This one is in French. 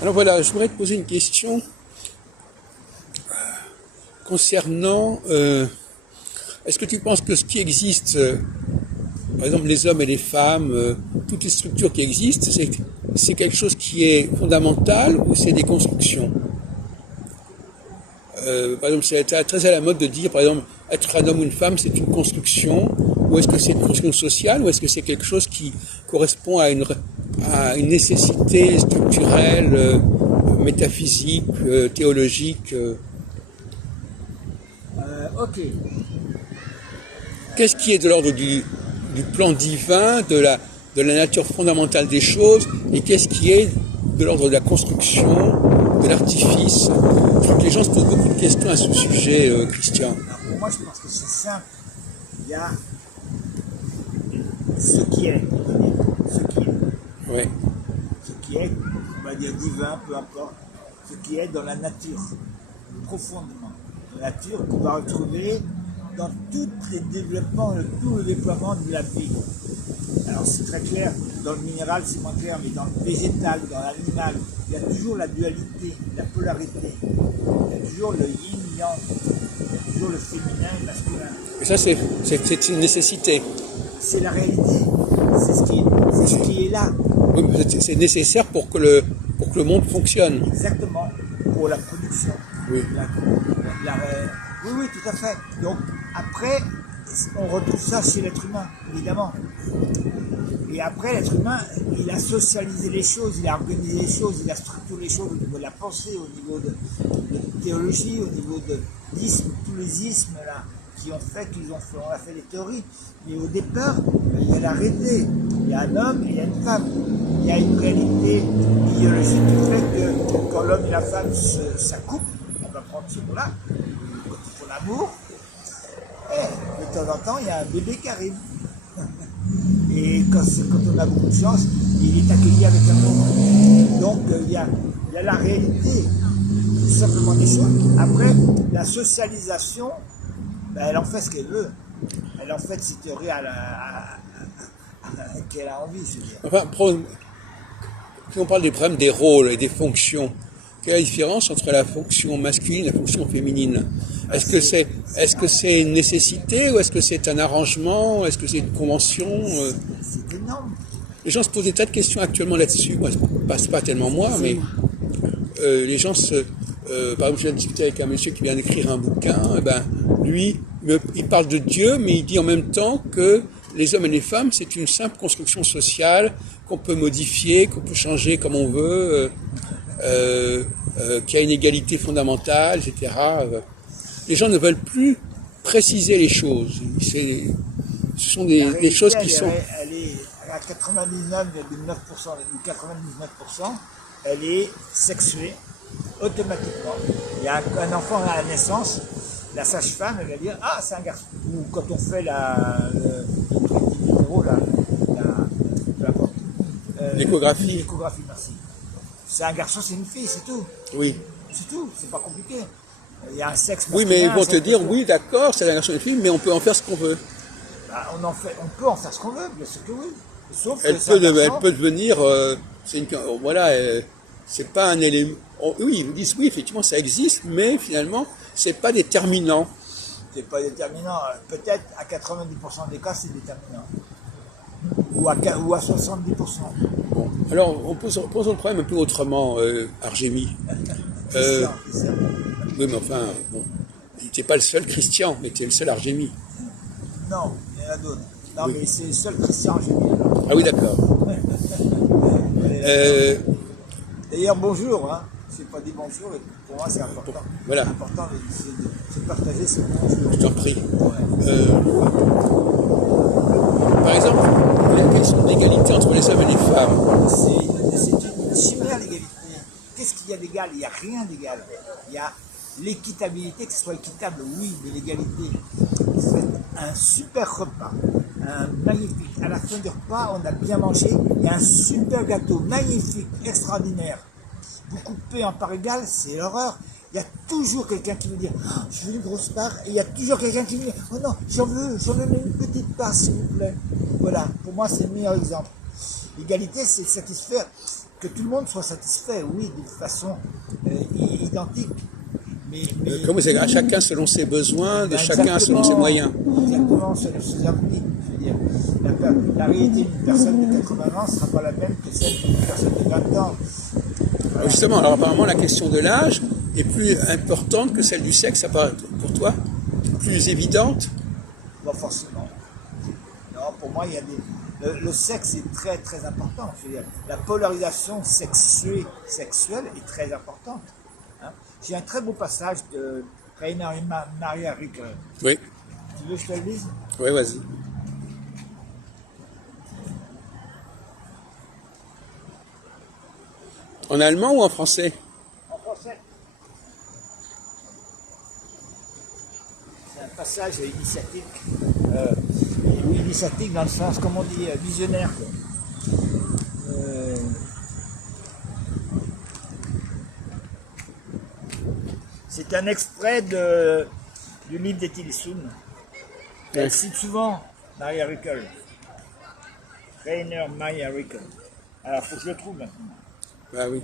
Alors voilà, je voudrais te poser une question concernant, est-ce que tu penses que ce qui existe, par exemple les hommes et les femmes, toutes les structures qui existent, c'est quelque chose qui est fondamental ou c'est des constructions? Par exemple, c'est très à la mode de dire, par exemple, être un homme ou une femme, c'est une construction, ou est-ce que c'est une construction sociale, ou est-ce que c'est quelque chose qui correspond à une nécessité structurelle, métaphysique, théologique? Ok. Qu'est-ce qui est de l'ordre du plan divin, de la nature fondamentale des choses, et qu'est-ce qui est de l'ordre de la construction, de l'artifice? Je crois que les gens se posent beaucoup de questions à ce sujet, Christian. Alors pour moi, je pense que c'est simple. Il y a ce qui est. Ce qui est. Ouais. Ce qui est, on va dire divin, peu importe. Ce qui est dans la nature, profondément. La nature qu'on va retrouver dans tous les développements, tout le déploiement de la vie. Alors c'est très clair, dans le minéral c'est moins clair, mais dans le végétal, dans l'animal, il y a toujours la dualité, la polarité. Il y a toujours le yin-yang, il y a toujours le féminin et le masculin. Et ça, c'est une nécessité. C'est la réalité, c'est ce qui est là. Oui, c'est nécessaire pour que le monde fonctionne. Exactement, pour la production. Oui. Oui, tout à fait. Donc après, on retrouve ça chez l'être humain, évidemment. Et après, l'être humain, il a socialisé les choses, il a organisé les choses, il a structuré les choses au niveau de la pensée, au niveau de théologie, au niveau de l'isme, tous les ismes là, qui ont fait on a fait des théories. Mais au départ, il y a la réalité. Il y a un homme et il y a une femme. Il y a une réalité biologique qui fait que quand l'homme et la femme s'accouplent, on va prendre ce mot-là, quand ils font l'amour, et de temps en temps, il y a un bébé qui arrive. Et quand on a beaucoup de chance, il est accueilli avec amour. Donc il y a la réalité, tout simplement des choses. Après, la socialisation, ben, elle en fait ce qu'elle veut. Elle en fait ses théories qu'elle a envie, je veux dire. Enfin, si on parle des problèmes des rôles et des fonctions, quelle est la différence entre la fonction masculine et la fonction féminine? Est-ce que c'est une nécessité ou est-ce que c'est un arrangement? Est-ce que c'est une convention? C'est énorme. Les gens se posent des tas de questions actuellement là-dessus. Moi, c'est pas tellement moi, mais les gens par exemple, je viens de discuter avec un monsieur qui vient d'écrire un bouquin. Et ben, lui, il parle de Dieu, mais il dit en même temps que les hommes et les femmes, c'est une simple construction sociale qu'on peut modifier, qu'on peut changer comme on veut, qu'il y a une égalité fondamentale, etc. Les gens ne veulent plus préciser les choses. Ce sont des choses qui sont... Elle est à 99,9% ou 99%, elle est sexuée automatiquement. Il y a un enfant à la naissance, la sage-femme, elle va dire « Ah, c'est un garçon ». Ou quand on fait l'échographie. L'échographie, merci. C'est un garçon, c'est une fille, c'est tout. Oui. C'est tout, c'est pas compliqué. Il y a un sexe masculin. Oui, mais ils vont te dire, oui, d'accord, c'est un garçon et une fille, mais on peut en faire ce qu'on veut. Bah, on peut en faire ce qu'on veut, bien sûr que oui. Sauf elle peut devenir, c'est pas un élément. Oui, ils vous disent oui, effectivement, ça existe, mais finalement, c'est pas déterminant. C'est pas déterminant. Peut-être à 90% des cas, c'est déterminant. Ou à 70%. Bon. Alors, posons le problème un peu autrement, Argémy. Oui, mais enfin, bon, tu n'es pas le seul Christian, mais tu es le seul Argémy. Non, il y en a d'autres. Non, oui. Mais c'est le seul Christian Argémy. Ah oui, d'accord. D'ailleurs, bonjour. Hein. Je n'ai pas dit bonjour, et pour moi, c'est important. Voilà. C'est important de partager ce bonjour. Je t'en prie. Ouais. Par exemple, la question de l'égalité entre les hommes et les femmes. C'est une chimère, l'égalité. Qu'est-ce qu'il y a d'égal? Il n'y a rien d'égal. Il y a l'équitabilité, que ce soit équitable, oui, mais l'égalité. Vous faites un super repas, un magnifique. À la fin du repas, on a bien mangé. Il y a un super gâteau, magnifique, extraordinaire. Vous coupez en parts égales, c'est l'horreur. Il y a toujours quelqu'un qui veut dire oh, je veux une grosse part, et il y a toujours quelqu'un qui veut dire oh non, j'en veux une petite part, s'il vous plaît. Voilà, pour moi, c'est le meilleur exemple. L'égalité, c'est de satisfaire que tout le monde soit satisfait, oui, de façon identique. Mais Comme c'est à chacun selon ses besoins, de ben, chacun selon ses moyens. Exactement, c'est ce que je veux dire. La réalité d'une personne de 80 ans ne sera pas la même que celle d'une personne de 20 ans. Voilà. Justement, alors apparemment la question de l'âge est plus importante que celle du sexe, ça paraît pour toi plus évidente. Pas forcément. Non, pour moi, il y a le sexe est très très important. Je veux dire, la polarisation sexuelle est très importante. Hein. J'ai un très beau passage de Rainer Maria Rilke. Oui. Tu veux que je te le lise? Oui, vas-y. En allemand ou en français? En français. C'est un passage initiatique. Oui, initiatique dans le sens, comme on dit, visionnaire. C'est un extrait du livre d'Etilsun. Elle cite souvent Maria Rilke. Rainer Maria Rilke. Alors, il faut que je le trouve maintenant. Bah oui.